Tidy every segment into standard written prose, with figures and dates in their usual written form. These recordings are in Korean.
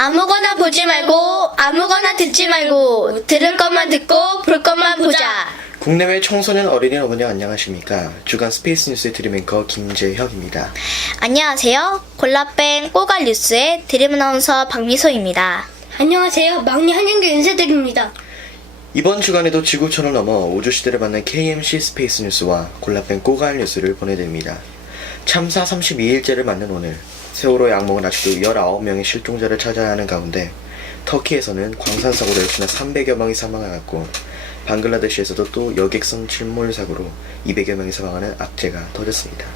아무거나 보지 말고 아무거나 듣지 말고 들을 것만 듣고 볼 것만 보자. 국내외 청소년 어린이 여러분들 안녕하십니까? 주간 스페이스 뉴스의 드림앵커 김재혁입니다. 안녕하세요. 골라뺑 꼬갈 뉴스의 드림 아나운서 박미소입니다. 안녕하세요. 막내 한영규 인사드립니다. 이번 주간에도 지구촌을 넘어 우주시대를 만난 KMC 스페이스 뉴스와 골라뺑 꼬갈 뉴스를 보내드립니다. 참사 32일째를 맞는 오늘, 세월호의 악몽은 아직도 19명의 실종자를 찾아야 하는 가운데 터키에서는 광산사고로 역시나 300여 명이 사망하였고 방글라데시에서도 또 여객선 침몰 사고로 200여 명이 사망하는 악재가 터졌습니다.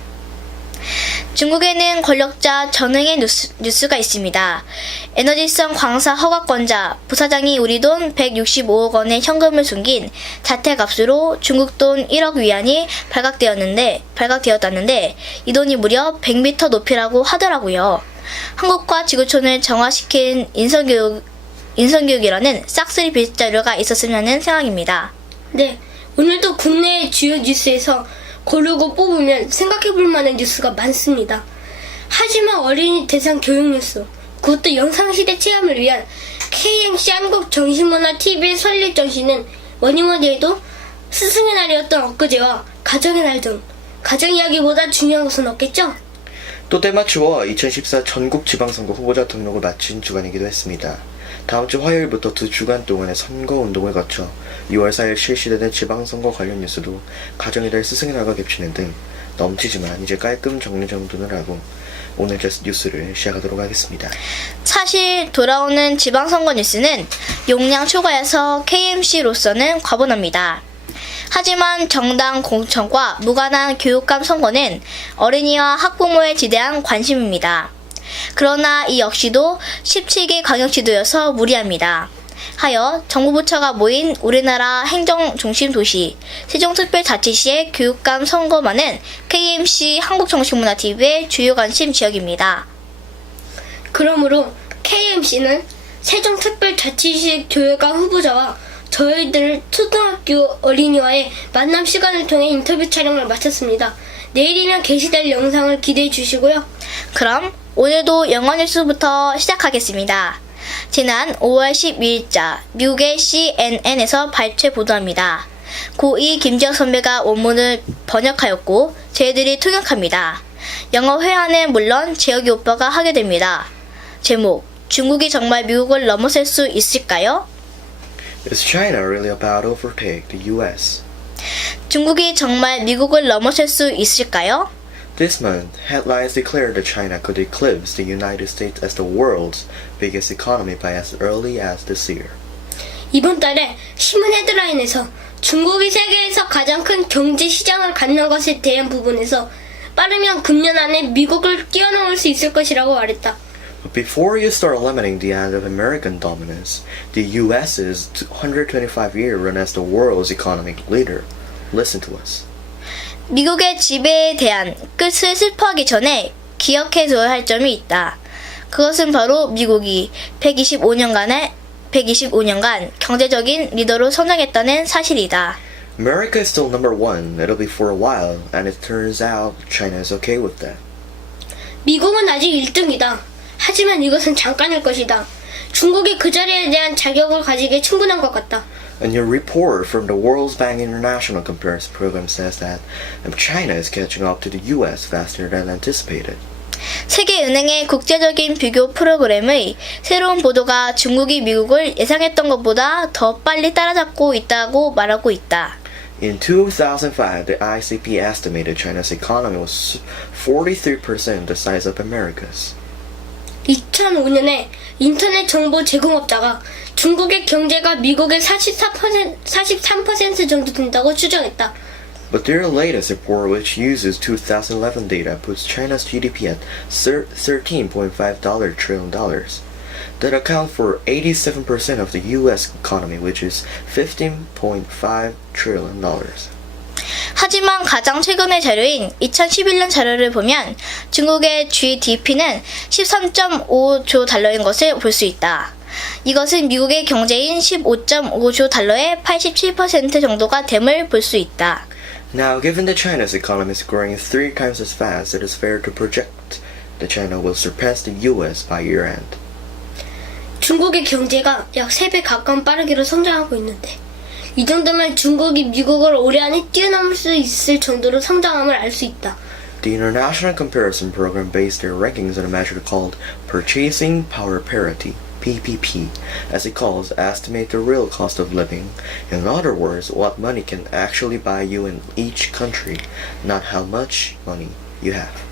중국에는 권력자 전횡의 뉴스가 있습니다. 에너지성 광사 허가권자 부사장이 우리 돈 165억 원의 현금을 숨긴 자택압수로 중국 돈 1억 위안이 발각되었다는데 이 돈이 무려 100m 높이라고 하더라고요. 한국과 지구촌을 정화시킨 인성교육이라는 싹쓸이 빗자루가 있었으면 하는 생각입니다. 네, 오늘도 국내의 주요 뉴스에서 고르고 뽑으면 생각해볼 만한 뉴스가 많습니다. 하지만 어린이 대상 교육 뉴스, 그것도 영상시대 체험을 위한 KMC 한국정신문화TV 설립 정신은 뭐니뭐니 해도 스승의 날이었던 엊그제와 가정의 날 등 가정 이야기보다 중요한 것은 없겠죠? 또 때맞추어 2014 전국지방선거 후보자 등록을 마친 주간이기도 했습니다. 다음 주 화요일부터 2주간 동안의 선거운동을 거쳐 6월 4일 실시되는 지방선거 관련 뉴스도 가정의 달 스승의 날과 겹치는 등 넘치지만 이제 깔끔 정리 정돈을 하고 오늘 뉴스를 시작하도록 하겠습니다. 사실 돌아오는 지방선거 뉴스는 용량 초과해서 KMC로서는 과분합니다. 하지만 정당 공천과 무관한 교육감 선거는 어린이와 학부모에 지대한 관심입니다. 그러나 이 역시도 17개 광역시도여서 무리합니다. 하여 정부 부처가 모인 우리나라 행정중심 도시 세종특별자치시의 교육감 선거만은 KMC 한국정신문화TV의 주요 관심 지역입니다. 그러므로 KMC는 세종특별자치시 교육감 후보자와 저희들 초등학교 어린이와의 만남 시간을 통해 인터뷰 촬영을 마쳤습니다. 내일이면 게시될 영상을 기대해 주시고요. 그럼 오늘도 영어 뉴스부터 시작하겠습니다. 지난 5월 12일자 미국의 CNN에서 발췌 보도합니다. 고2 김지혁 선배가 원문을 번역하였고 저희들이 통역합니다. 영어 회화는 물론 재혁이 오빠가 하게 됩니다. 제목, 중국이 정말 미국을 넘어설 수 있을까요? Is China really about to overtake the US? 중국이 정말 미국을 넘어설 수 있을까요? This month, headlines declared that China could eclipse the United States as the world's biggest economy by as early as this year. 이번 달에 신문 헤드라인에서 중국이 세계에서 가장 큰 경제 시장을 갖는 것에 대한 부분에서 빠르면 금년 안에 미국을 뛰어넘을 수 있을 것이라고 말했다. But before you start lamenting the end of American dominance, the US's 125-year run as the world's economic leader, listen to us. 미국의 지배에 대한 끝을 슬퍼하기 전에 기억해둬야 할 점이 있다. 그것은 바로 미국이 125년간 경제적인 리더로 성장했다는 사실이다. America is still number one. It'll be for a while, and it turns out China is okay with that. 미국은 아직 1등이다. 하지만 이것은 잠깐일 것이다. 중국이 그 자리에 대한 자격을 가지기에 충분한 것 같다. A new report from the World Bank International Comparison Program says that China is catching up to the US faster than anticipated. 세계은행의 국제적인 비교 프로그램의 새로운 보도가 중국이 미국을 예상했던 것보다 더 빨리 따라잡고 있다고 말하고 있다. In 2005, the ICP estimated China's economy was 43% the size of America's. 2005년에 인터넷 정보 제공업자가 중국의 경제가 미국의 43% 정도 된다고 추정했다. But their latest report, which uses 2011 data, puts China's GDP at $13.5 trillion. That account for 87% of the US economy, which is $15.5 trillion. 하지만 가장 최근의 자료인 2011년 자료를 보면 중국의 GDP는 13.5조 달러인 것을 볼 수 있다. 이것은 미국의 경제인 15.5조 달러의 87% 정도가 됨을 볼 수 있다. Now, given that China's economy is growing 3 times as fast, it is fair to project that China will surpass the US by year-end. 중국의 경제가 약 3배 가까운 빠르기로 성장하고 있는데 이 정도면 중국이 미국을 올해 안에 뛰어넘을 수 있을 정도로 성장함을 알 수 있다. The International Comparison Program based their rankings on a measure called Purchasing Power Parity, PPP, as it calls, estimate the real cost of living. In other words, what money can actually buy you in each country, not how much money you have.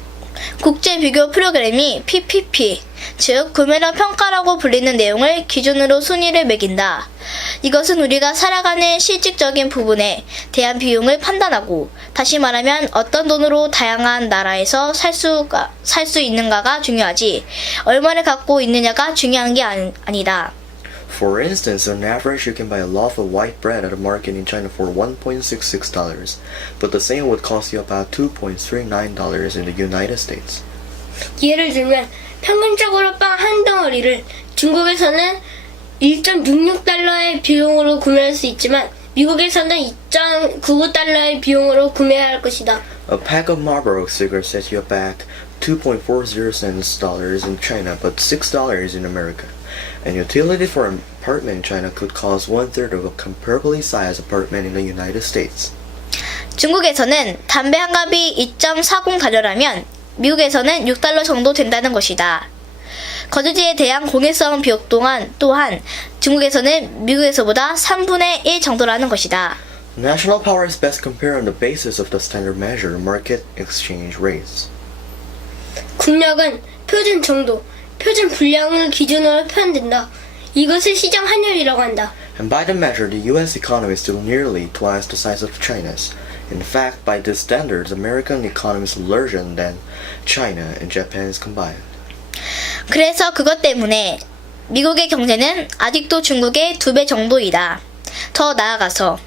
국제 비교 프로그램이 PPP, 즉 구매력 평가라고 불리는 내용을 기준으로 순위를 매긴다. 이것은 우리가 살아가는 실질적인 부분에 대한 비용을 판단하고, 다시 말하면 어떤 돈으로 다양한 나라에서 살 수 있는가가 중요하지, 얼마를 갖고 있느냐가 중요한 게 아니다. For instance, on average, you can buy a loaf of white bread at a market in China for $1.66, but the same would cost you about $2.39 in the United States. 예를 들면 평균적으로 빵 한 덩어리를 중국에서는 1.66달러의 비용으로 구매할 수 있지만 미국에서는 2.99달러의 비용으로 구매해야 할 것이다. A pack of Marlboro cigarettes set you back $2.40 in China, but $6 in America. An utility for an apartment in China could cost 1/3 of a comparably sized apartment in the United States. 중국에서는 담배 한 갑이 2.40달러라면 미국에서는 6달러 정도 된다는 것이다. 거주지에 대한 공익성 비용 또한 중국에서는 미국에서보다 3분의 1 정도라는 것이다. National power is best compared on the basis of the standard measure market exchange rates. 국력은 표준 정도, 표준 분량을 기준으로 표현된다. 이것을 시장 환율이라고 한다. And by the measure, the U.S. economy is still nearly twice the size of China's. In fact, by these standards, American economy is larger than China and Japan's combined. 그래서 그것 때문에 미국의 경제는 아직도 중국의 2배 정도이다. 더 나아가서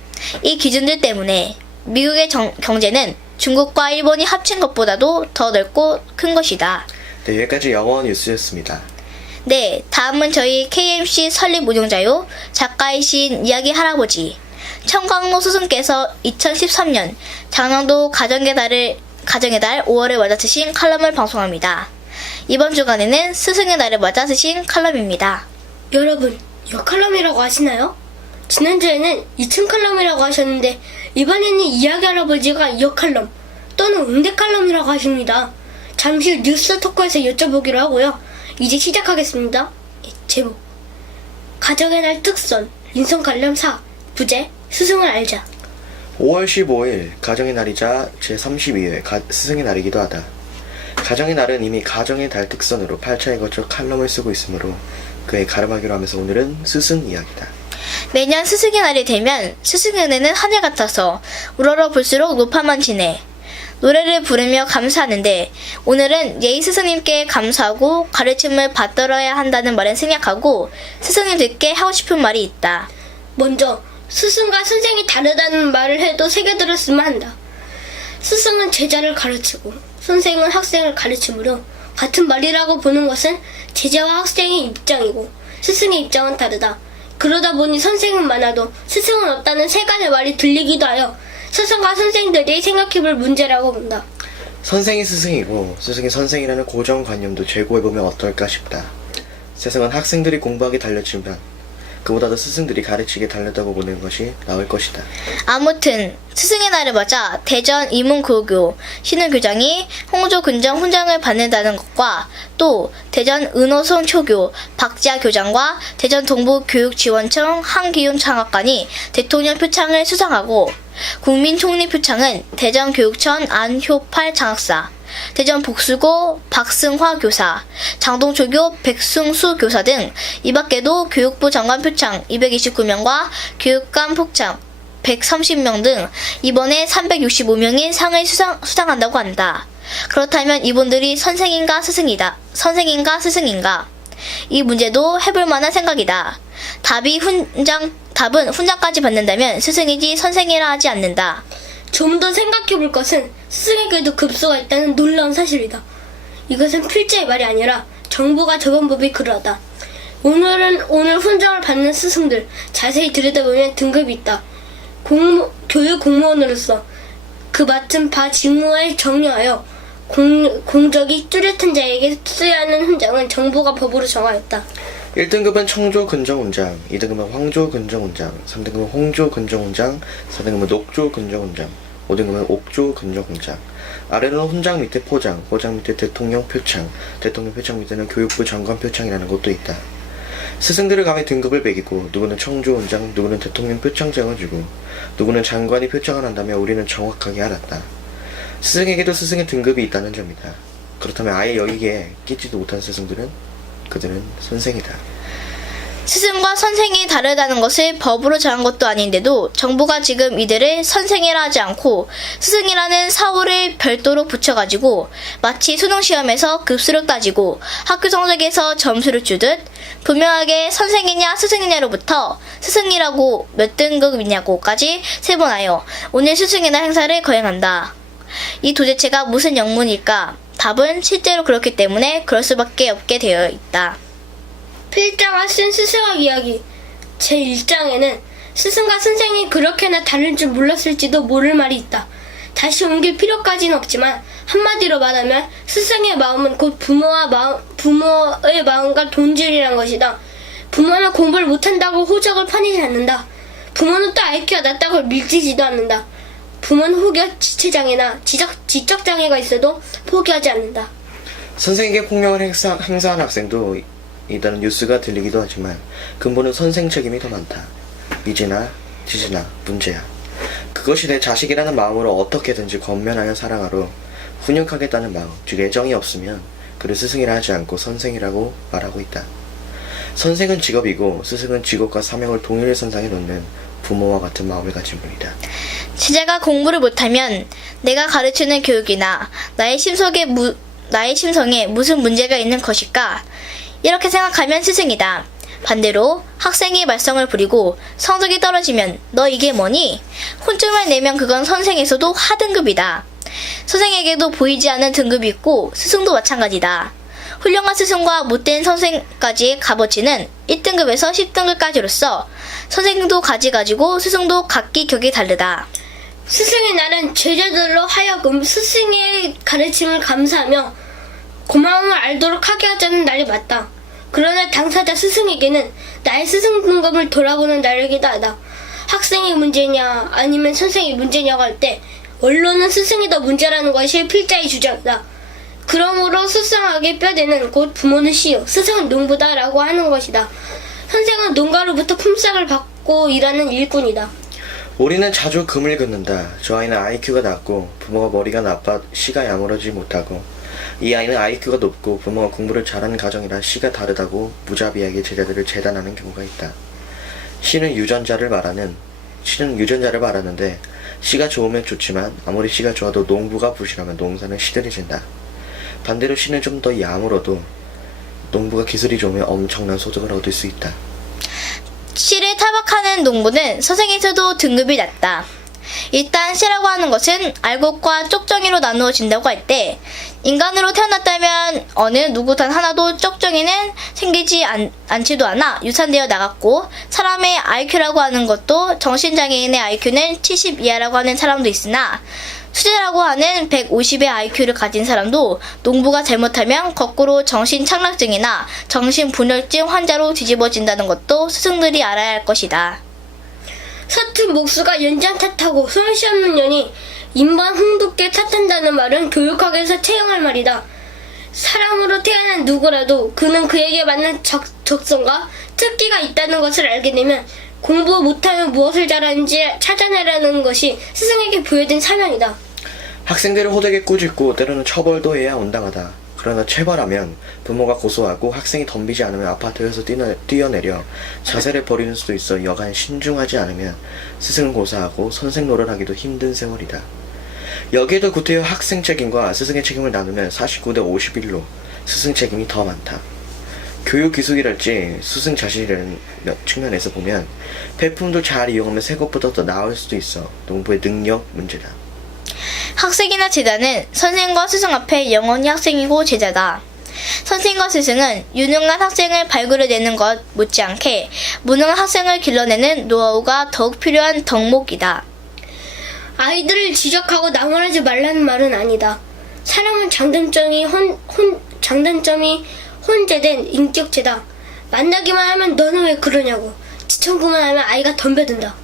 이 기준들 때문에 미국의 경제는 중국과 일본이 합친 것보다도 더 넓고 큰 것이다. 네, 여기까지 영어 뉴스였습니다. 네, 다음은 저희 KMC 설립 운영자요, 작가이신 이야기 할아버지 청강로 스승께서 2013년 장남도 가정의 달 5월을 맞아 쓰신 칼럼을 방송합니다. 이번 주간에는 스승의 날을 맞아 쓰신 칼럼입니다. 여러분, 여 칼럼이라고 아시나요? 지난주에는 2층 칼럼이라고 하셨는데 이번에는 이야기 할아버지가 여 칼럼 또는 응대 칼럼이라고 하십니다. 잠시 후 뉴스 토크에서 여쭤보기로 하고요. 이제 시작하겠습니다. 제목 가정의 날 특선 인성 칼럼 4 부제 스승을 알자. 5월 15일 가정의 날이자 제32회 스승의 날이기도 하다. 가정의 날은 이미 가정의 달 특선으로 8차에 걸쳐 칼럼을 쓰고 있으므로 그에 가름하기로 하면서 오늘은 스승 이야기다. 매년 스승의 날이 되면 스승의 은혜는 하늘 같아서 우러러 볼수록 높아만 지네. 노래를 부르며 감사하는데 오늘은 예의 스승님께 감사하고 가르침을 받들어야 한다는 말은 생략하고 스승님들께 하고 싶은 말이 있다. 먼저 스승과 선생이 다르다는 말을 해도 새겨들었으면 한다. 스승은 제자를 가르치고 선생은 학생을 가르치므로 같은 말이라고 보는 것은 제자와 학생의 입장이고 스승의 입장은 다르다. 그러다 보니 선생은 많아도 스승은 없다는 세 가지 말이 들리기도 하여 스승과 선생들이 생각해볼 문제라고 본다. 선생이 스승이고 스승이 선생이라는 고정관념도 제고해보면 어떨까 싶다. 세상은 학생들이 공부하게 달렸지만 그보다도 스승들이 가르치게 달렸다고 보는 것이 나을 것이다. 아무튼 스승의 날을 맞아 대전 이문고교 신흥교장이 홍조 근정 훈장을 받는다는 것과 또 대전 은호송 초교 박지아 교장과 대전 동부교육지원청 한기훈 창학관이 대통령 표창을 수상하고 국민총리 표창은 대전교육청 안효팔 장학사, 대전 복수고 박승화 교사, 장동초교 백승수 교사 등 이 밖에도 교육부 장관 표창 229명과 교육감 표창 130명 등 이번에 365명이 상을 수상한다고 한다. 그렇다면 이분들이 선생인가 스승인가? 이 문제도 해볼 만한 생각이다. 답은 훈장까지 받는다면 스승이지 선생이라 하지 않는다. 좀 더 생각해볼 것은 스승에게도 급소가 있다는 놀라운 사실이다. 이것은 필자의 말이 아니라 정부가 적은 법이 그러하다. 오늘 훈장을 받는 스승들 자세히 들여다보면 등급이 있다. 교육 공무원으로서 그 맡은 바 직무에 정리하여 공적이 뚜렷한 자에게 수여하는 훈장은 정부가 법으로 정하였다. 1등급은 청조 근정훈장, 2등급은 황조 근정훈장, 3등급은 홍조 근정훈장, 4등급은 녹조 근정훈장, 5등급은 옥조 근정훈장. 아래로는 훈장 밑에 포장, 포장 밑에 대통령 표창, 대통령 표창 밑에는 교육부 장관 표창이라는 것도 있다. 스승들을 감히 등급을 매기고 누구는 청조훈장, 누구는 대통령 표창장을 주고 누구는 장관이 표창을 한다며 우리는 정확하게 알았다. 스승에게도 스승의 등급이 있다는 점이다. 그렇다면 아예 여기에 끼지도 못한 스승들은 그들은 선생이다. 스승과 선생이 다르다는 것을 법으로 정한 것도 아닌데도 정부가 지금 이들을 선생이라 하지 않고 스승이라는 사호를 별도로 붙여가지고 마치 수능시험에서 급수를 따지고 학교 성적에서 점수를 주듯 분명하게 선생이냐 스승이냐로부터 스승이라고 몇 등급이냐고까지 세분하여 오늘 스승의 행사를 거행한다. 이 도대체가 무슨 영문일까? 답은 실제로 그렇기 때문에 그럴 수밖에 없게 되어 있다. 필자가 쓴 스승학 이야기 제1장에는 스승과 선생이 그렇게나 다른 줄 몰랐을지도 모를 말이 있다. 다시 옮길 필요까지는 없지만 한마디로 말하면 스승의 마음은 곧 부모의 마음과 동질이란 것이다. 부모는 공부를 못한다고 호적을 파내지 않는다. 부모는 또 IQ가 낮다고 밀치지도 않는다. 부모는 혹여 지체장애나 지적장애가 있어도 포기하지 않는다. 선생에게 폭력을 행사한 학생도 이다는 뉴스가 들리기도 하지만 근본은 선생 책임이 더 많다. 미지나 지지나 문제야. 그것이 내 자식이라는 마음으로 어떻게든지 권면하여 사랑하러 훈육하겠다는 마음, 즉 애정이 없으면 그를 스승이라 하지 않고 선생이라고 말하고 있다. 선생은 직업이고 스승은 직업과 사명을 동일선상에 놓는 부모와 같은 마음을 가진 분이다. 제자가 공부를 못하면 내가 가르치는 교육이나 나의 심성에 무슨 문제가 있는 것일까? 이렇게 생각하면 스승이다. 반대로 학생이 말썽을 부리고 성적이 떨어지면 너 이게 뭐니? 혼쭐만 내면 그건 선생에서도 하등급이다. 선생에게도 보이지 않는 등급이 있고 스승도 마찬가지다. 훌륭한 스승과 못된 선생까지의 값어치는 1등급에서 10등급까지로서 선생도 가지고 스승도 각기 격이 다르다. 스승의 날은 제자들로 하여금 스승의 가르침을 감사하며 고마움을 알도록 하게 하자는 날이 맞다. 그러나 당사자 스승에게는 나의 스승 등급을 돌아보는 날이기도 하다. 학생이 문제냐 아니면 선생이 문제냐고 할 때 원론은 스승이 더 문제라는 것이 필자의 주장이다. 그러므로 스승학의 뼈대는 곧 부모는 시요 스승은 농부다라고 하는 것이다. 선생은 농가로부터 품삯을 받고 일하는 일꾼이다. 우리는 자주 금을 긋는다. 저 아이는 IQ가 낮고 부모가 머리가 나빠 시가 야무르지 못하고 이 아이는 IQ가 높고 부모가 공부를 잘하는 가정이라 시가 다르다고 무자비하게 제자들을 재단하는 경우가 있다. 시는 유전자를 말하는데 시가 좋으면 좋지만 아무리 시가 좋아도 농부가 부실하면 농사는 시들해진다. 반대로 시는 좀 더 야물어도 농부가 기술이 좋으면 엄청난 소득을 얻을 수 있다. 시를 타박하는 농부는 선생에서도 등급이 낮다. 일단 시라고 하는 것은 알곡과 쪽정이로 나누어진다고 할 때 인간으로 태어났다면 어느 누구 단 하나도 쪽정이는 생기지 않지도 않아 유산되어 나갔고 사람의 IQ라고 하는 것도 정신장애인의 IQ는 70 이하라고 하는 사람도 있으나 수재라고 하는 150의 IQ를 가진 사람도 농부가 잘못하면 거꾸로 정신착락증이나 정신분열증 환자로 뒤집어진다는 것도 스승들이 알아야 할 것이다. 서툰 목수가 연장 탓하고 솜씨 없는 년이 인반 흥돋게 탓한다는 말은 교육학에서 채용할 말이다. 사람으로 태어난 누구라도 그는 그에게 맞는 적성과 특기가 있다는 것을 알게 되면 공부 못하면 무엇을 잘하는지 찾아내라는 것이 스승에게 부여된 사명이다. 학생들을 호되게 꾸짖고 때로는 처벌도 해야 온당하다. 그러나 체벌하면 부모가 고소하고 학생이 덤비지 않으면 아파트에서 뛰어내려 자세를 버리는 수도 있어 여간 신중하지 않으면 스승을 고사하고 선생 노릇하기도 힘든 세월이다. 여기에도 구태여 학생 책임과 스승의 책임을 나누면 49대 51로 스승 책임이 더 많다. 교육 기술이랄지 스승 자신이라는 측면에서 보면 폐품도 잘 이용하면 새 것보다 더 나을 수도 있어 농부의 능력 문제다. 학생이나 제자는 선생과 스승 앞에 영원히 학생이고 제자다. 선생과 스승은 유능한 학생을 발굴해내는 것 못지않게 무능한 학생을 길러내는 노하우가 더욱 필요한 덕목이다. 아이들을 지적하고 나무라지 말라는 말은 아니다. 사람은 장단점이 혼재된 인격체다. 만나기만 하면 너는 왜 그러냐고. 지청구만 하면 아이가 덤벼든다.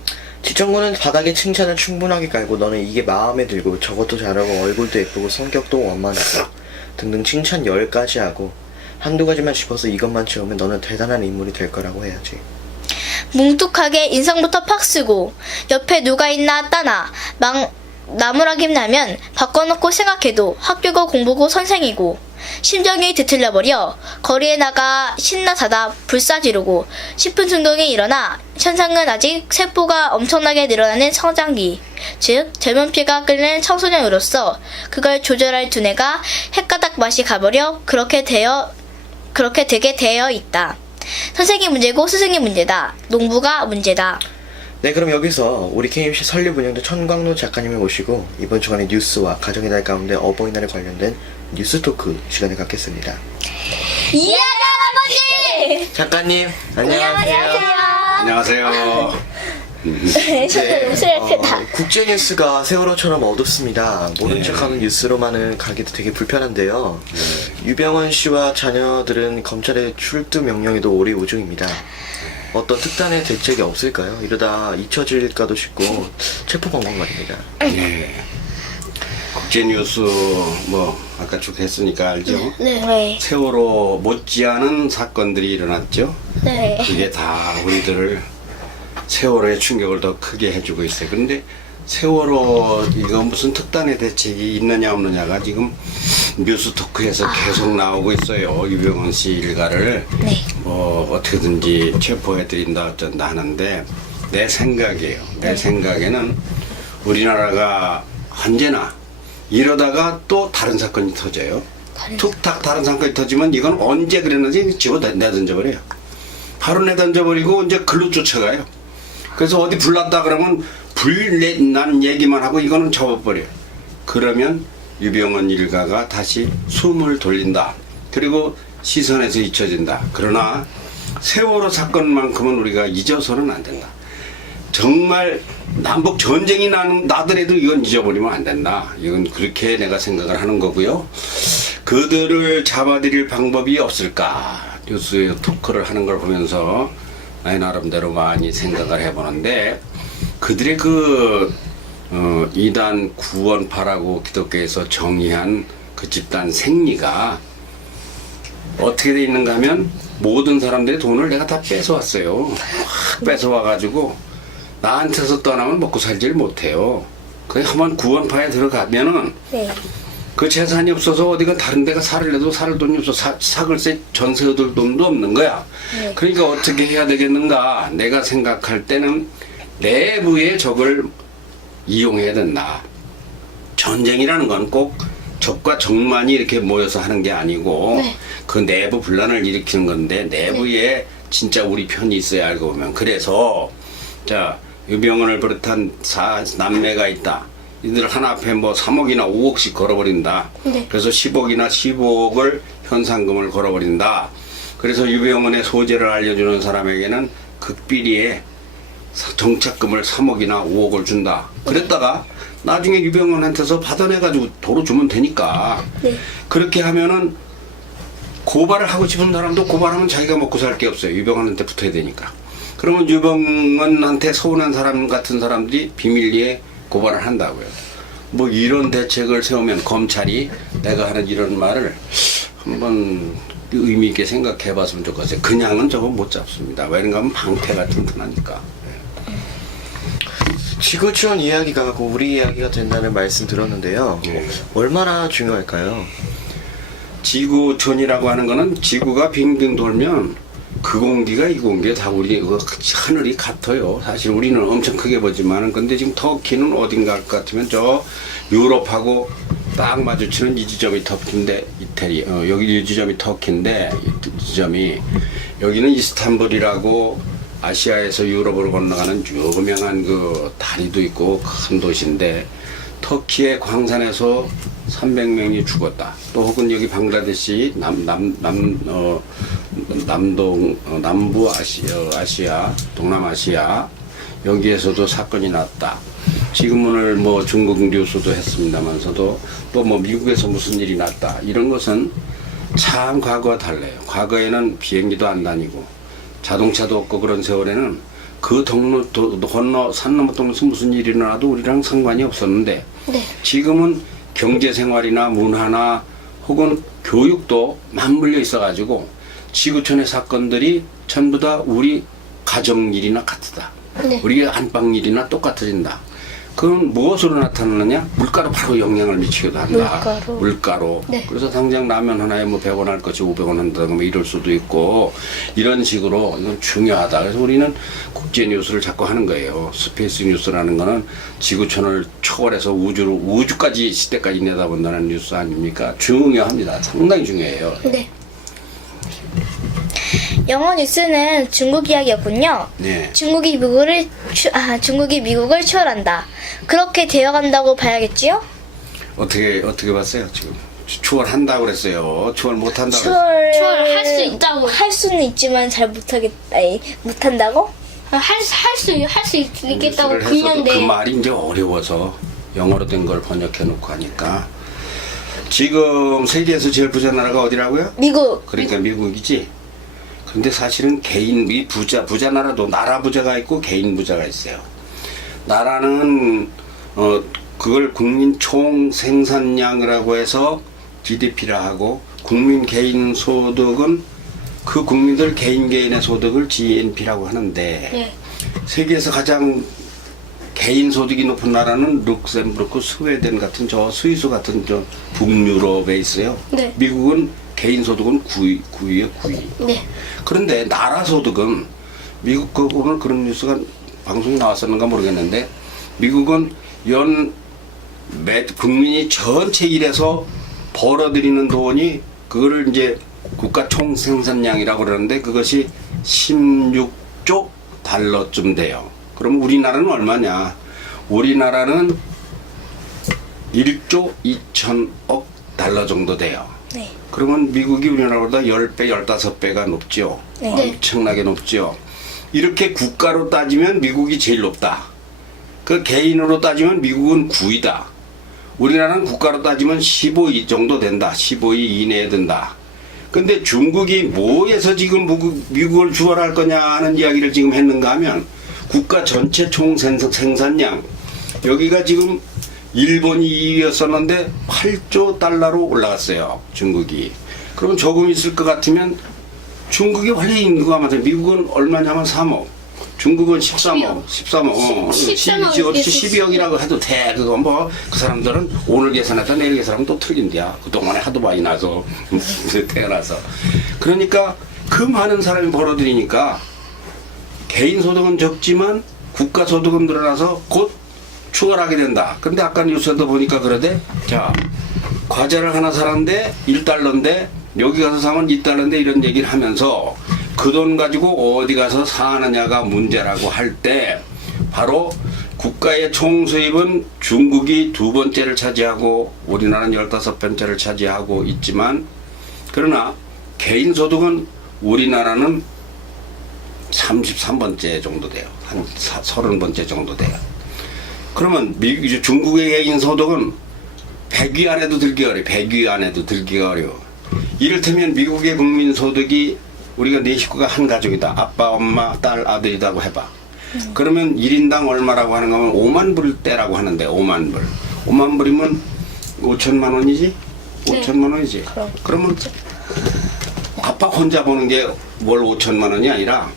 지청구는 바닥에 칭찬을 충분하게 깔고 너는 이게 마음에 들고 저것도 잘하고 얼굴도 예쁘고 성격도 원만하고 등등 칭찬 10가지 하고 한두 가지만 짚어서 이것만 채우면 너는 대단한 인물이 될 거라고 해야지. 뭉툭하게 인상부터 팍 쓰고 옆에 누가 있나 따나 나무라김 나면 바꿔놓고 생각해도 학교고 공부고 선생이고 심정이 뒤틀려버려 거리에 나가 신나사다 불사 지르고 싶은 충동이 일어나 현상은 아직 세포가 엄청나게 늘어나는 성장기, 즉 젊은 피가 끓는 청소년으로서 그걸 조절할 두뇌가 헷가닥 맛이 가버려 그렇게 되게 되어 있다. 선생이 문제고 스승이 문제다. 농부가 문제다. 네, 그럼 여기서 우리 KMC 설립운영자 천광로 작가님을 모시고 이번 주간의 뉴스와 가정의 달 가운데 어버이날에 관련된 뉴스 토크 시간을 갖겠습니다. 이해가 아버지! 작가님, 안녕하세요. 안녕하세요. 국제 뉴스가 세월호처럼 어둡습니다. 모른 척하는 뉴스로만은 가기도 되게 불편한데요. 유병헌 씨와 자녀들은 검찰의 출두 명령에도 오리오중입니다. 어떤 특단의 대책이 없을까요? 이러다 잊혀질까도 싶고 체포 방법 말입니다. 네. 국제뉴스 뭐 아까 쭉 했으니까 알죠? 네. 세월호 못지않은 사건들이 일어났죠. 네. 그게 다 우리들을 세월호의 충격을 더 크게 해주고 있어요. 그런데 세월호 이거 무슨 특단의 대책이 있느냐 없느냐가 지금 뉴스 토크에서 계속 나오고 있어요. 유병헌 씨 일가를 네. 뭐 어떻게든지 체포해드린다 어쩐다 하는데 내 생각이에요. 내 생각에는 우리나라가 언제나 이러다가 또 다른 사건이 터져요. 툭탁 다른 사건이 터지면 이건 언제 그랬는지 집어 내던져버려요. 바로 내던져버리고 이제 글로 쫓아가요. 그래서 어디 불났다 그러면 불난 얘기만 하고 이거는 접어버려요. 그러면 유병헌 일가가 다시 숨을 돌린다. 그리고 시선에서 잊혀진다. 그러나 세월호 사건만큼은 우리가 잊어서는 안 된다. 정말 남북 전쟁이 나더라도 이건 잊어버리면 안 된다. 이건 그렇게 내가 생각을 하는 거고요. 그들을 잡아들일 방법이 없을까? 뉴스 토크를 하는 걸 보면서 나의 나름대로 많이 생각을 해보는데 그들의 이단 구원파라고 기독교에서 정의한 그 집단 생리가 어떻게 돼 있는가 하면 모든 사람들의 돈을 내가 다 뺏어왔어요. 확 뺏어와가지고 나한테서 떠나면 먹고 살지를 못해요. 그래 한번 구원파에 들어가면은 네. 그 재산이 없어서 어디가 다른 데가 살을 내도 살 돈이 없어 사글세 전세 얻을 돈도 없는 거야. 네. 그러니까 어떻게 해야 되겠는가? 내가 생각할 때는 내부의 적을 이용해야 된다. 전쟁이라는 건 꼭 적과 적만이 이렇게 모여서 하는 게 아니고 네. 그 내부 분란을 일으키는 건데 내부에 진짜 우리 편이 있어야 알고 보면 그래서 자 유병헌을 비롯한 남매가 있다. 이들 하나 앞에 뭐 3억이나 5억씩 걸어버린다. 네. 그래서 10억이나 15억을 현상금을 걸어버린다. 그래서 유병헌의 소재를 알려주는 사람에게는 극비리에 정착금을 3억이나 5억을 준다. 그랬다가 나중에 유병헌한테서 받아내가지고 도로 주면 되니까. 네. 그렇게 하면은 고발을 하고 싶은 사람도 고발하면 자기가 먹고 살 게 없어요. 유병헌한테 붙어야 되니까. 그러면 유병헌한테 서운한 사람 같은 사람들이 비밀리에 고발을 한다고요. 뭐 이런 대책을 세우면 검찰이 내가 하는 이런 말을 한번 의미 있게 생각해 봤으면 좋겠어요. 그냥은 저거 못 잡습니다. 왜냐면 하면 방패가 튼튼하니까. 지구촌 이야기가 고 우리 이야기가 된다는 말씀 들었는데요. 얼마나 중요할까요? 지구촌이라고 하는 거는 지구가 빙빙 돌면 그 공기가 이 공기가 다 우리 하늘이 같아요. 사실 우리는 엄청 크게 보지만은 근데 지금 터키는 어딘가 할 것 같으면 저 유럽하고 딱 마주치는 이 지점이 터키인데 이태리 여기 이 지점이 터키인데 이 지점이 여기는 이스탄불이라고 아시아에서 유럽으로 건너가는 유명한 그 다리도 있고 큰 도시인데 터키의 광산에서 300명이 죽었다. 또 혹은 여기 방글라데시 남부 아시아, 동남아시아 여기에서도 사건이 났다. 지금 오늘 뭐 중국 뉴스도 했습니다만서도 또 뭐 미국에서 무슨 일이 났다. 이런 것은 참 과거와 달라요. 과거에는 비행기도 안 다니고 자동차도 없고 그런 세월에는 그 건너 산 넘어 동네에서 무슨 일이 일어나도 우리랑 상관이 없었는데 네. 지금은 경제생활이나 문화나 혹은 교육도 맞물려 있어가지고 지구촌의 사건들이 전부 다 우리 가정일이나 같다. 네. 우리 안방일이나 똑같아진다. 그건 무엇으로 나타나느냐? 물가로 바로 영향을 미치기도 한다. 물가로. 네. 그래서 당장 라면 하나에 뭐 100원 할 것이 500원 한다든가 뭐 이럴 수도 있고 이런 식으로 이건 중요하다. 그래서 우리는 국제 뉴스를 자꾸 하는 거예요. 스페이스 뉴스라는 거는 지구촌을 초월해서 우주까지 시대까지 내다본다는 뉴스 아닙니까? 중요합니다. 상당히 중요해요. 네. 영어 뉴스는 중국 이야기였군요. 네. 중국이 미국을 추월한다. 그렇게 되어간다고 봐야겠지요? 어떻게 봤어요 지금? 추월한다고 그랬어요. 추월 못한다고 그랬어요. 추월할 수 있다고. 할 수는 있지만 잘 못한다고? 할 수 있겠다고 뉴스를 했어도 그냥 그 말이 이제 어려워서 영어로 된 걸 번역해 놓고 하니까 지금 세계에서 제일 부자 나라가 어디라고요? 미국. 그러니까 미국이지. 근데 사실은 이 부자 나라도 나라 부자가 있고 개인 부자가 있어요. 나라는 그걸 국민 총 생산량이라고 해서 GDP라 하고 국민 개인 소득은 그 국민들 개인의 소득을 GNP라고 하는데 네. 세계에서 가장 개인 소득이 높은 나라는 룩셈부르크, 스웨덴 같은 저 스위스 같은 저 북유럽에 있어요. 네. 미국은 개인 소득은 9위에 9위. 네. 그런데 나라 소득은 미국 오늘 그런 뉴스가 방송에 나왔었는가 모르겠는데 미국은 국민이 전체 일에서 벌어들이는 돈이 그거를 이제 국가 총 생산량이라고 그러는데 그것이 16조 달러쯤 돼요. 그럼 우리나라는 얼마냐? 우리나라는 1조 2천억 달러 정도 돼요. 네. 그러면 미국이 우리나라보다 10배, 15배가 높죠. 네. 엄청나게 높죠. 이렇게 국가로 따지면 미국이 제일 높다. 그 개인으로 따지면 미국은 9위다. 우리나라는 국가로 따지면 15위 정도 된다. 15위 이내에 든다. 근데 중국이 뭐에서 지금 미국을 추월할 거냐 하는 이야기를 지금 했는가 하면 국가 전체 총 생산량 여기가 지금 일본이 2위였었는데 8조 달러로 올라갔어요. 중국이. 그러면 조금 있을 것 같으면 중국이 원래 인구가 많아요. 미국은 얼마냐면 3억. 중국은 13억. 13억. 12억이라고 해도 돼. 그거 뭐 그 사람들은 오늘 계산했다 내일 계산하면 또 틀린대야. 그동안에 하도 많이 나서 태어나서. 그러니까 그 많은 사람이 벌어들이니까 개인 소득은 적지만 국가 소득은 늘어나서 곧 추월하게 된다. 근데 아까 뉴스에도 보니까 그러대. 자, 과자를 하나 사는데 1달러인데 여기 가서 사면 2달러인데 이런 얘기를 하면서 그 돈 가지고 어디 가서 사느냐가 문제라고 할 때 바로 국가의 총수입은 중국이 2번째를 차지하고 우리나라는 15번째를 차지하고 있지만 그러나 개인 소득은 우리나라는 33번째 정도 돼요. 한 30번째 정도 돼요. 그러면 중국의 개인 소득은 100위 안에도 들기 어려워. 100위 안에도 들기가 어려워. 이를테면 미국의 국민 소득이 우리가 네 식구가 한 가족이다. 아빠, 엄마, 딸, 아들이라고 해봐. 그러면 1인당 얼마라고 하는 거면 5만 불대라고 하는데 5만 불. 5만 불이면 5천만 원이지? 5천만 원이지. 그러면 아빠 혼자 버는 게 뭘 5천만 원이 아니라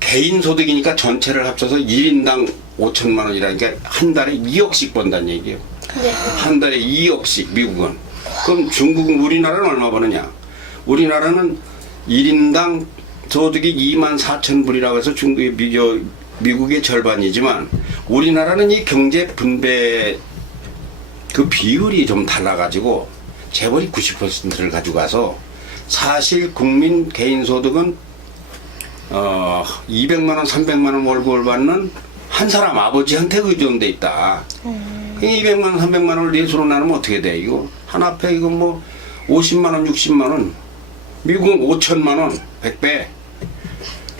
개인 소득이니까 전체를 합쳐서 1인당 5천만 원이라니까 한 달에 2억씩 번다는 얘기예요. 네. 한 달에 2억씩 미국은. 그럼 중국은 우리나라는 얼마 버느냐? 우리나라는 1인당 소득이 2만 4천 불이라고 해서 미국의 절반이지만 우리나라는 이 경제 분배 그 비율이 좀 달라가지고 재벌이 90%를 가지고 가서 사실 국민 개인 소득은 200만 원, 300만 원 월급을 받는 한 사람 아버지한테 의존돼 있다. 200만 원, 300만 원을 네 손으로 나누면 어떻게 돼? 이거 한 앞에 이거 뭐 50만 원, 60만 원. 미국은 5천만 원, 100배.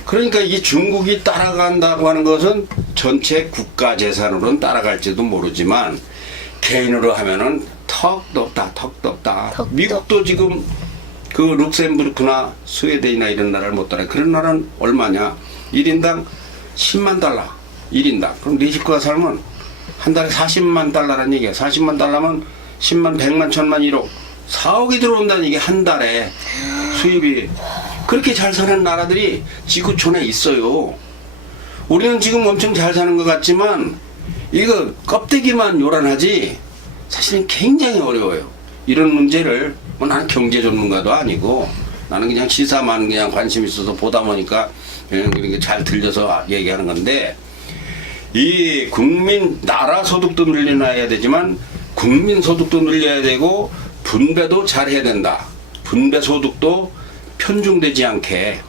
그러니까 이게 중국이 따라간다고 하는 것은 전체 국가 재산으로는 따라갈지도 모르지만 개인으로 하면은 턱도 없다. 미국도 지금 그 룩셈부르크나 스웨덴이나 이런 나라를 못 따라. 그런 나라는 얼마냐? 1인당 10만 달러. 1인당. 그럼 네 식구가 살면 한 달에 40만 달러라는 얘기야. 40만 달러면 10만, 100만, 1000만, 1억. 4억이 들어온다는 얘기 한 달에 수입이. 그렇게 잘 사는 나라들이 지구촌에 있어요. 우리는 지금 엄청 잘 사는 것 같지만 이거 껍데기만 요란하지 사실은 굉장히 어려워요. 이런 문제를 뭐 나는 경제 전문가도 아니고 나는 그냥 시사만 그냥 관심 있어서 보다 보니까 그냥 이렇게 잘 들려서 얘기하는 건데 이 국민 나라 소득도 늘려놔야 되지만 국민 소득도 늘려야 되고 분배도 잘 해야 된다. 분배 소득도 편중되지 않게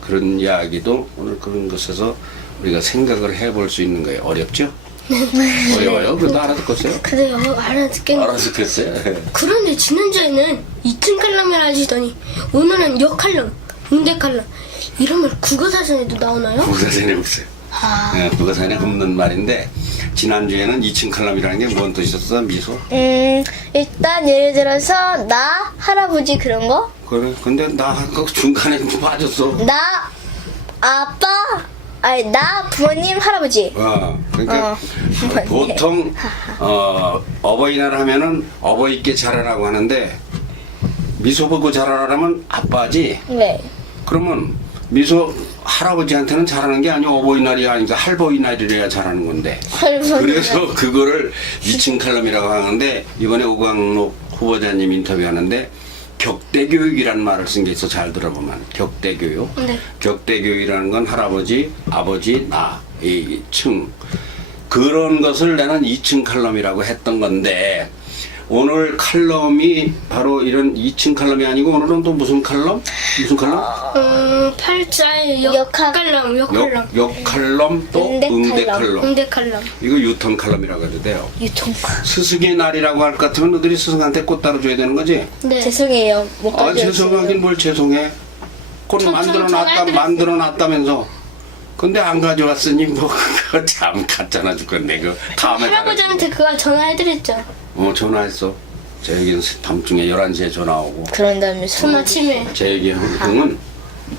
그런 이야기도 오늘 그런 것에서 우리가 생각을 해볼 수 있는 거예요. 어렵죠? 어려워요? 그래도 알아듣겠어요? 그래요, 알아듣겠네. 알아듣겠어요? 그런데 지난주에는 2층 칼럼을 하시더니 오늘은 역 칼럼, 응대 칼럼 이런 말 국어사전에도 나오나요? 국어사전에 없어요. 네, 국어사전에 없는 말인데 지난주에는 2층 칼럼이라는 게 뭔 뜻이었어? 미소? 일단 예를 들어서 나 할아버지 그런 거, 그래. 근데 나 그 중간에 빠졌어. 나 아빠, 아니 나 부모님 할아버지. 그러니까 맞네. 보통 어버이날 하면은 어버이께 잘하라고 하는데 미소 보고 잘하라면 아빠지. 네. 그러면 미소 할아버지한테는 잘하는 게 아니고 어버이날이 아니니까 할버이날이래야 잘하는 건데. 그래서 그거를 2층 칼럼이라고 하는데 이번에 오광록 후보자님 인터뷰하는데 격대교육이라는 말을 쓴 게 있어. 잘 들어보면 격대교육. 네. 격대교육이라는 건 할아버지, 아버지, 나, 이 층 그런 것을 나는 2층 칼럼이라고 했던 건데 오늘 칼럼이 바로 이런 2층 칼럼이 아니고 오늘은 또 무슨 칼럼? 무슨 칼럼? 팔자의 역 칼럼, 역 칼럼, 역 칼럼 또 응대 응대 칼럼. 칼럼. 응대 칼럼. 이거 유턴 칼럼이라고 해도 돼요. 유통. 스승의 날이라고 할 것 같으면 너희들이 스승한테 꽃 따라줘야 되는 거지? 네. 죄송해요. 못 아, 가져왔어요. 죄송하긴 뭘 죄송해. 꽃 전해드렸어요. 만들어놨다면서. 근데 안 가져왔으니 뭐 그거 참 가짜나 죽겠네. 그 다음에 할아버지한테 그거 전화해드렸죠. 전화했어. 제 얘기는 밤중에 11시에 전화 오고. 그런다면서. 전 아침에. 제 얘기 흥은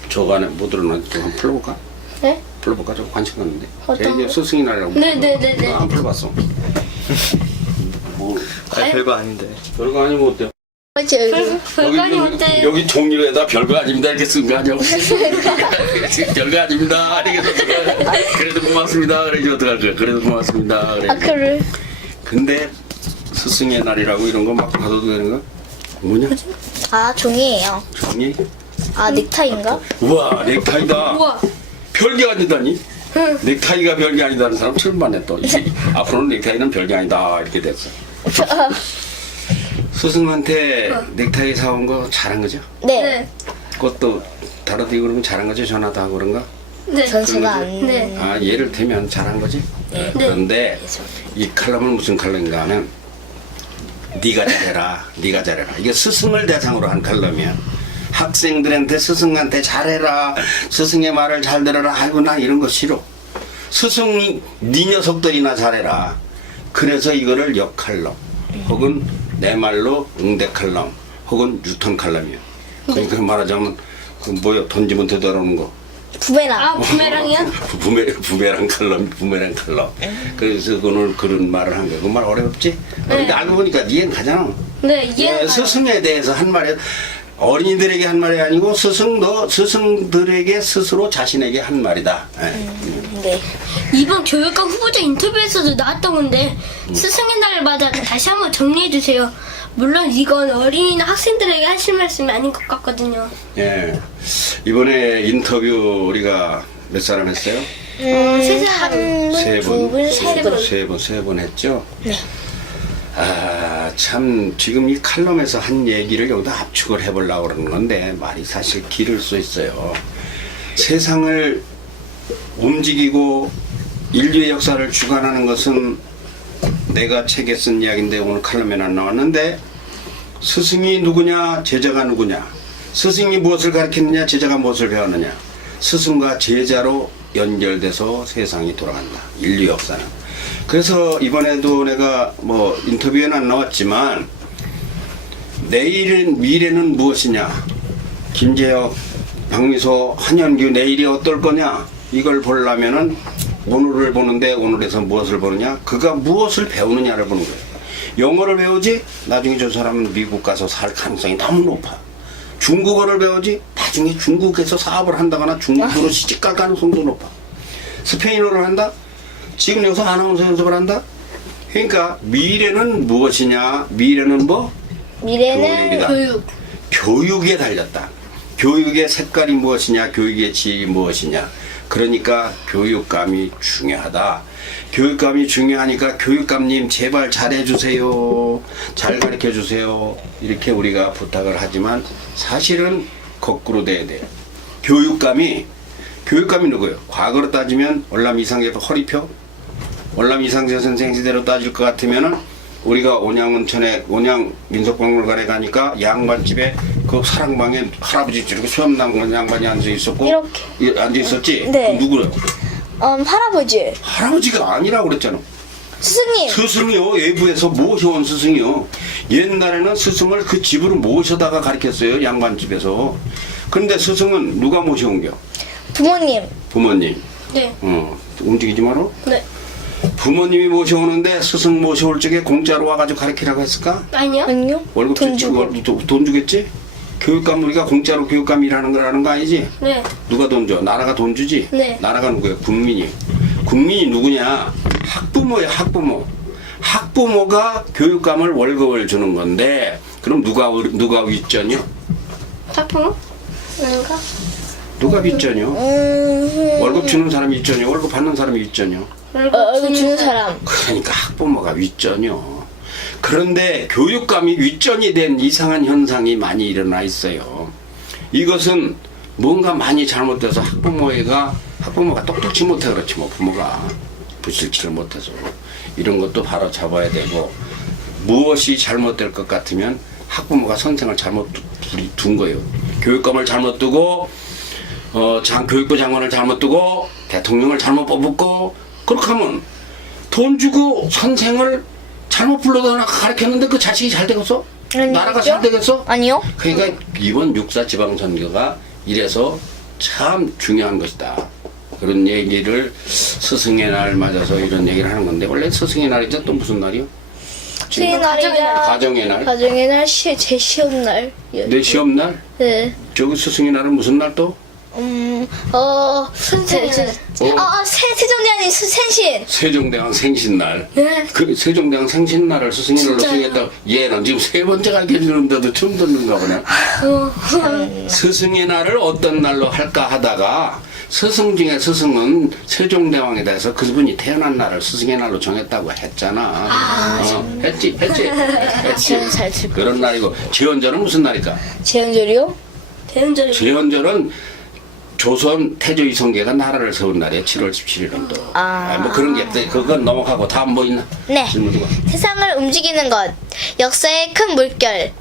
저간에 못 들어나 좀 풀어볼까? 네? 풀어볼까? 저 관심 갔는데. 제 어떤 얘기 거? 스승이 날이라고. 네네네네. 안 풀어봤어. 뭐 아니, 별거 아닌데. 별거 아니면 어때요? 별관이 못해. 여기 종이로에다 별거 아닙니다 이렇게 쓴 거 아니야? 별거 아닙니다 이렇게 쓴 거야. 그래도 고맙습니다. 그래서 어떡할 거야? 그래도 고맙습니다. 그래. 그를. 근데 스승의 날이라고 이런 거 막 받아도 되는 거? 뭐냐? 아 종이에요. 종이? 아 넥타이인가? 우와 넥타이다. 우와. 별게 아니다니? 넥타이가 별게 아니다는 사람 처음 봤네 또. 앞으로는 넥타이는 별게 아니다 이렇게 됐어. 스승한테 넥타이 사온 거 잘한 거죠? 네. 네. 그것도 다루고 그러면 잘한 거죠? 전화도 하고 그런 거? 네. 전체가 안. 네. 아 예를 들면 잘한 거지? 그런데 이 칼럼은 무슨 칼럼인가 하면 네가 잘해라 네가 잘해라 이게 스승을 대상으로 한 칼럼이야. 학생들한테 스승한테 잘해라 스승의 말을 잘 들어라 아이고 나 이런 거 싫어. 스승이 네 녀석들이나 잘해라. 그래서 이거를 역칼럼 혹은 내 말로 응대 칼럼 혹은 유턴 칼럼이야. 그러니까 말하자면 그 뭐야 던지면 되돌아오는 거 부메랑. 아, 부메랑이야? 부메랑 칼럼. 그래서 오늘 그런 말을 한 거야. 그 말 어렵지? 근데 알고 보니까 이해는 가잖아. 네, 이해는 가요. 스승에 대해서 한 말이 어린이들에게 한 말이 아니고 스승들에게 스스로 자신에게 한 말이다. 네. 이번 교육감 후보자 인터뷰에서도 나왔던 건데 스승의 날을 맞아 다시 한번 정리해 주세요. 물론 이건 어린이나 학생들에게 하실 말씀이 아닌 것 같거든요. 예. 이번에 인터뷰 우리가 몇 사람 했어요? 세 사람. 세 분. 세 분. 세 분 했죠? 네. 아, 참, 지금 이 칼럼에서 한 얘기를 여기다 압축을 해보려고 그러는 건데, 말이 사실 길을 수 있어요. 세상을 움직이고 인류의 역사를 주관하는 것은 내가 책에 쓴 이야기인데 오늘 칼럼에는 안 나왔는데, 스승이 누구냐, 제자가 누구냐, 스승이 무엇을 가르쳤느냐, 제자가 무엇을 배웠느냐, 스승과 제자로 연결돼서 세상이 돌아간다. 인류 역사는. 그래서 이번에도 내가 뭐 인터뷰에는 안 나왔지만 내일은 미래는 무엇이냐 김재혁, 박미소, 한현규 내일이 어떨 거냐? 이걸 보려면은 오늘을 보는데 오늘에서 무엇을 보느냐? 그가 무엇을 배우느냐를 보는 거예요. 영어를 배우지? 나중에 저 사람은 미국 가서 살 가능성이 너무 높아. 중국어를 배우지? 나중에 중국에서 사업을 한다거나 중국으로 시집갈 가능성도 높아. 스페인어를 한다? 지금 여기서 아나운서 연습을 한다? 그러니까 미래는 무엇이냐? 미래는 뭐? 미래는 교육이다. 교육에 달렸다. 교육의 색깔이 무엇이냐? 교육의 질이 무엇이냐? 그러니까 교육감이 중요하다. 교육감이 중요하니까 교육감님 제발 잘해주세요. 잘 가르쳐주세요. 이렇게 우리가 부탁을 하지만 사실은 거꾸로 돼야 돼요. 교육감이 누구예요? 과거로 따지면 월남 이상재 허리표? 월남 이상재 선생 시대로 따질 것 같으면은 우리가 온양온천에 온양 민속박물관에 가니까 양반집에 그 사랑방에 할아버지 이렇게 수염 난건 양반이 앉아 있었고 이렇게. 앉아 있었지. 네. 누구래요? 할아버지. 할아버지가 아니라고 그랬잖아. 스승님. 스승이요. 외부에서 모셔온 스승이요. 옛날에는 스승을 그 집으로 모셔다가 가르쳤어요. 양반집에서. 그런데 스승은 누가 모셔온겨? 부모님. 부모님. 네. 움직이지 마라. 네. 부모님이 모셔오는데 스승 모셔올 적에 공짜로 와가지고 가르치라고 했을까? 아니요. 아니요. 월급 돈 주지, 주고. 돈 주겠지? 교육감 우리가 공짜로 교육감 일하는 거라는 거 아니지? 네. 누가 돈 줘? 나라가 돈 주지? 네. 나라가 누구야? 국민이. 국민이 누구냐? 학부모야, 학부모. 학부모가 교육감을 월급을 주는 건데, 그럼 누가 윗전이요? 학부모? 아닌가? 누가 윗전이요? 월급 주는 사람이 윗전이요? 월급 받는 사람이 윗전이요? 얼굴 주는 사람. 그러니까 학부모가 윗전이요. 그런데 교육감이 윗전이 된 이상한 현상이 많이 일어나 있어요. 이것은 뭔가 많이 잘못돼서 학부모가 똑똑지 못해 그렇지 뭐 부모가 부실치를 못해서 이런 것도 바로 잡아야 되고 무엇이 잘못될 것 같으면 학부모가 선생을 잘못 둔 거예요. 교육감을 잘못 두고 교육부 장관을 잘못 두고 대통령을 잘못 뽑고 그렇게 하면 돈 주고 선생을 잘못 불러다 가르쳤는데 그 자식이 잘 되겠어? 나라가 잘 되겠어? 아니요. 그러니까 이번 6.4 지방선거가 이래서 참 중요한 것이다. 그런 얘기를 스승의 날 맞아서 이런 얘기를 하는 건데 원래 스승의 날이죠? 또 무슨 날이요? 스승의 날이자 가정의 날? 가정의 날, 제 시험 날. 내 시험 날? 네. 저기 스승의 날은 무슨 날 또? 세종대왕님 생신. 세종대왕 생신날. 네. 그 세종대왕 생신날을 스승의 날로 진짜요? 쓰겠다. 얘는 지금 세 번째 가르쳐주는데도 처음 듣는가 보네. 스승의 날을 어떤 날로 할까 하다가 스승 중에 스승은 세종대왕에 대해서 그분이 태어난 날을 스승의 날로 정했다고 했잖아. 했지. 저는 잘 듣고. 그런 날이고 제헌절은 무슨 날일까? 재현절이요? 대연절이 제헌절은 조선 태조 이성계가 나라를 세운 날이야. 7월 17일은 또. 뭐 그런 게 있대. 그건 넘어가고 다음 뭐 있나? 네. 질문 좀. 세상을 움직이는 것. 역사의 큰 물결.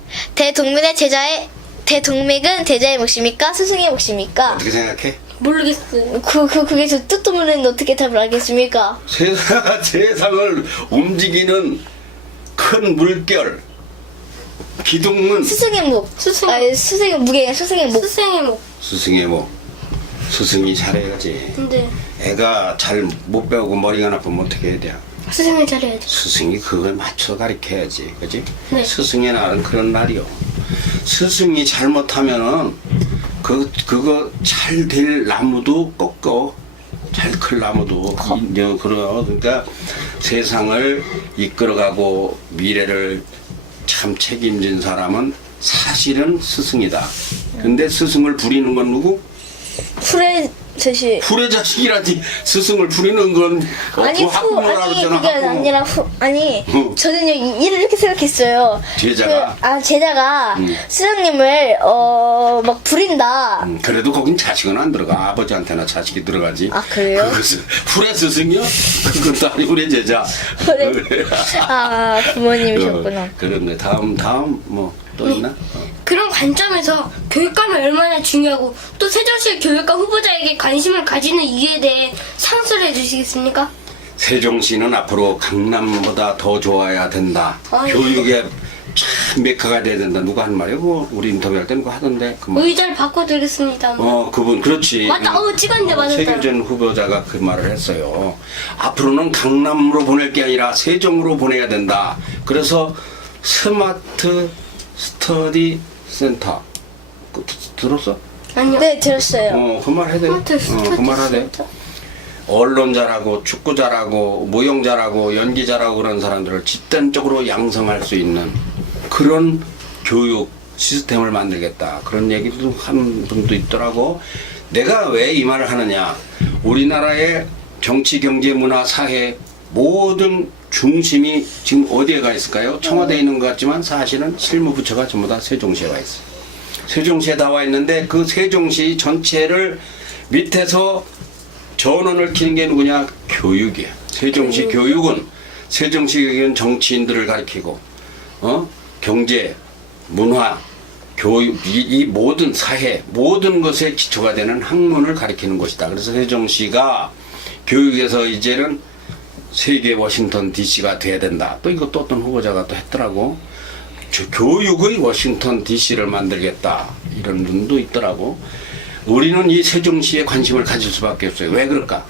대동맥은 제자의 몫입니까? 스승의 몫입니까? 어떻게 생각해? 모르겠어요. 그게 저 뜻도 모르는데 어떻게 답을 하겠습니까? 세상을 움직이는 큰 물결. 기둥은 스승의 목. 스승. 스승의 무게, 스승의 목. 스승의 목. 스승의 뭐 스승이 잘해야지. 근데 애가 잘 못 배우고 머리가 나쁘면 어떻게 해야 돼? 스승을 잘해야죠. 스승이 그걸 맞춰 가르쳐야지, 그지? 네. 스승의 날은 그런 날이요. 스승이 잘못하면은 그거 잘 될 나무도 꺾어, 잘 클 나무도 그래요. 그러니까 세상을 이끌어가고 미래를 참 책임진 사람은 사실은 스승이다. 근데 스승을 부리는 건 누구? 풀의 제시. 불의 자식이라지. 스승을 부리는 건 학부모라고 했잖아. 그게 학부모. 아니라 저는요 이렇게 생각했어요. 제자가? 제자가 스승님을 막 부린다. 그래도 거긴 자식은 안 들어가. 아버지한테나 자식이 들어가지. 아, 그래요? 그것은 불의 스승이요? 그것도 아니 불의 제자. 부모님이셨구나. 그런데 다음 뭐 또 있나? 그런 관점에서 교육감이 얼마나 중요하고 또 세종시 교육감 후보자에게 관심을 가지는 이유에 대해 상소를 해주시겠습니까? 세종시는 앞으로 강남보다 더 좋아야 된다. 아유. 교육에 참 메카가 돼야 된다. 누가 하는 말이에요? 그거 우리 인터뷰할 때 누가 하던데 그 말. 의자를 바꿔드리겠습니다. 그분 그렇지. 맞다. 찍었는데 맞았다. 세계전 후보자가 그 말을 했어요. 앞으로는 강남으로 보낼 게 아니라 세종으로 보내야 된다. 그래서 스마트 스터디 센터 들었어? 아니요. 네, 들었어요. 그 말 해야 돼. 그 말 해야 돼. 언론 잘하고 축구 잘하고 무용 잘하고 연기 잘하고 그런 사람들을 집단적으로 양성할 수 있는 그런 교육 시스템을 만들겠다. 그런 얘기도 한 분도 있더라고. 내가 왜 이 말을 하느냐. 우리나라의 정치, 경제, 문화, 사회 모든 중심이 지금 어디에 가 있을까요? 청와대에 있는 것 같지만 사실은 실무부처가 전부 다 세종시에 와 있어요. 세종시에 다 와 있는데 그 세종시 전체를 밑에서 전원을 키는 게 누구냐? 교육이야. 세종시 교육은 정치인들을 가리키고 경제, 문화, 교육 이 모든 사회 모든 것에 기초가 되는 학문을 가리키는 곳이다. 그래서 세종시가 교육에서 이제는 세계 워싱턴 DC가 돼야 된다. 또 이것도 어떤 후보자가 또 했더라고. 교육의 워싱턴 DC를 만들겠다. 이런 분도 있더라고. 우리는 이 세종시에 관심을 가질 수밖에 없어요. 왜 그럴까?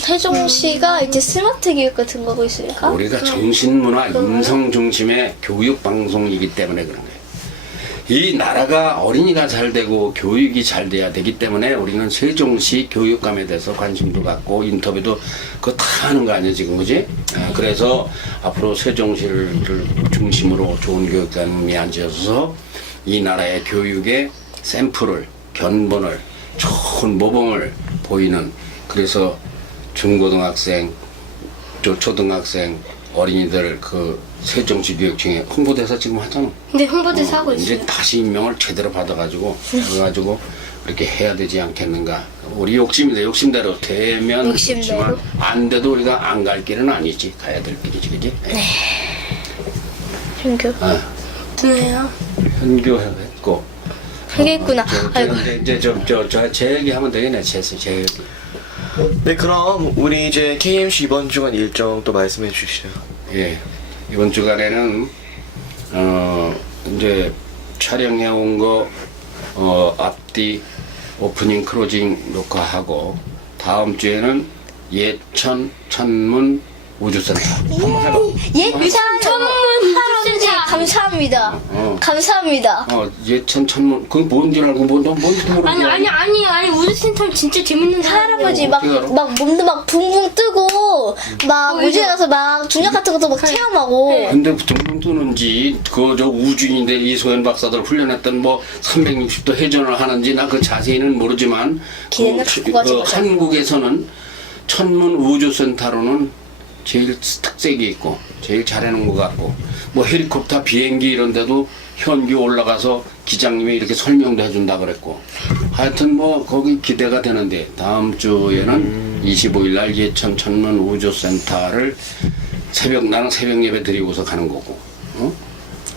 세종시가 이제 스마트 교육 같은 거고 있을까? 우리가 정신문화 인성 중심의 교육 방송이기 때문에 그런 거예요. 이 나라가 어린이가 잘 되고 교육이 잘 돼야 되기 때문에 우리는 세종시 교육감에 대해서 관심도 갖고 인터뷰도 그거 다 하는 거 아니에요 지금 그지? 그래서 앞으로 세종시를 중심으로 좋은 교육감이 앉아서 이 나라의 교육의 샘플을 견본을 좋은 모범을 보이는 그래서 중고등학생 초등학생 어린이들 그 세종시 교육 중에 홍보대사 지금 하잖아. 근데 홍보대사 하고 이제 있어요. 다시 임명을 제대로 받아가지고 해가지고 이렇게 해야 되지 않겠는가. 우리 욕심대로 되면 욕심대로? 좋지만 안 돼도 우리가 안 갈 길은 아니지. 가야 될 길이지, 그지? 현교. 네요. 현교했고. 하겠구나. 아이고. 이제 제 얘기하면 되겠네. 제 얘기. 네, 그럼 우리 이제 KMC 이번 주간 일정 또 말씀해 주시죠. 예. 이번 주간에는 이제 촬영해 온 거 앞뒤 오프닝 크로징 녹화하고 다음 주에는 예천 천문 우주센터 한번 해봐. 천문 할아버지 감사합니다. 감사합니다. 예천 천문 그게 뭔지 알고 뭔지 모르고. 아니 우주센터는 진짜 재밌는 할아버지 막 어떻게 알아? 몸도 막 붕붕 뜨고 막 우주에 가서 막 중력 같은 것도 막 체험하고. 근데 둥둥 뜨는지 그 저 우주인인데 이소연 박사들 훈련했던 뭐 360도 회전을 하는지 나 그 자세히는 모르지만 기대는 갖고 가지 마자. 한국에서는 천문 우주센터로는 제일 특색이 있고 제일 잘해놓은 것 같고 뭐 헬리콥터 비행기 이런 데도 현기 올라가서 기장님이 이렇게 설명도 해준다 그랬고 하여튼 뭐 거기 기대가 되는데 다음 주에는 25일 날 예천 천문 우주센터를 나는 새벽 예배 드리고서 가는 거고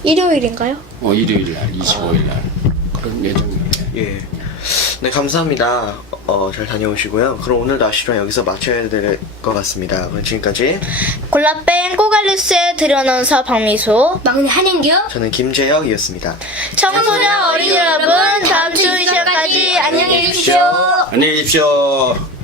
일요일인가요? 일요일 날 25일 날 그런 예정이에요. 예. 네, 감사합니다. 잘 다녀오시고요. 그럼 오늘 나시랑 여기서 마쳐야 될 것 같습니다. 그럼 지금까지 골라뺀 꼬갈뉴스의 드러넌서 박미소. 막내 한현규. 저는 김재혁이었습니다. 청소년 어린이 여러분, 다음 주 이 시간까지 안녕히 계십시오. 안녕히 계십시오.